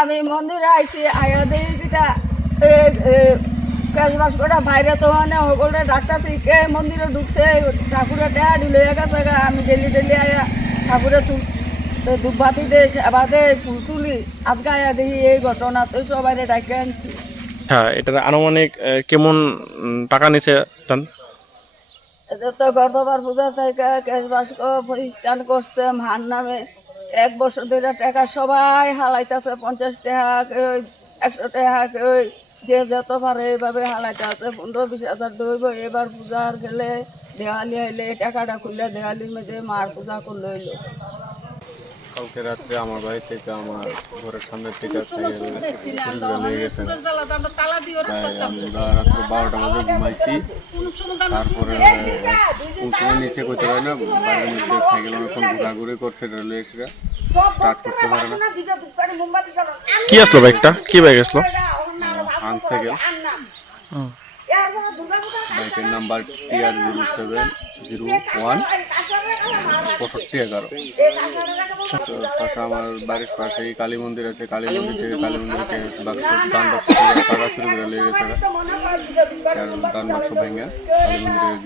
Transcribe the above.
আমি মন্দিরে আইছি আয়া কিটা ক্যাশবাস করে বাইরে তো মানে সকলে ডাক্তারছি কে মন্দিরে ঢুকছে? ঠাকুরের টেহা ঢিলে গেছে। আমি ডেলি ডেলি আয়া ঠাকুরের তুল দুবাতি দে আবাদে ফুল তুলি। আজকে আয়া দেখি এই ঘটনা তো সবাই ডাকে আনছি। হ্যাঁ এটার আনুমানিক কেমন টাকা নিছে জান? এটা তো গতবার পূজা থেকে ক্যাশবাস প্রতিষ্ঠান করছে মার নামে। এক বছর ধরে টাকা সবাই হালাইতেছে, পঞ্চাশ টাকা কেউ একশো টাকা ওই যে যত পারে এইভাবে হালাইতে আছে পনেরো বিশ হাজার দইব এবার পূজার গেলে দেওয়ালি হইলে টাকাটা খুললে দেওয়ালির মধ্যে মার পূজা করলে কালকে রাত্রে আমার বাড়ি থেকে আমার ঘরের সামনে থেকে সাইকেল লেগে গেছে। তাই আমরা রাত্রে বারোটার মধ্যে ঘুমাইছি। তারপরে উঠে নিচে করতে পারি না বাইরের মধ্যে সাইকেল অনেকক্ষণ ঘোরাঘুরি করছে রেলওয়ে এসে। স্টার্ট করতে পারে না। কি আসলো বাইকটা কি বাইক আসলো? আন সাইকেল বাইকের number TR zero seven zero one পঁয়ষট্টি এগারো। পাশে আমার বাড়ির পাশেই কালী মন্দির আছে কালী মন্দির থেকে কালী মন্দিরে কে বাক্স দান বাক্স থেকে টাকা চুরি করে লেগে গেছে দান বাক্স ভেঙে কালী মন্দিরে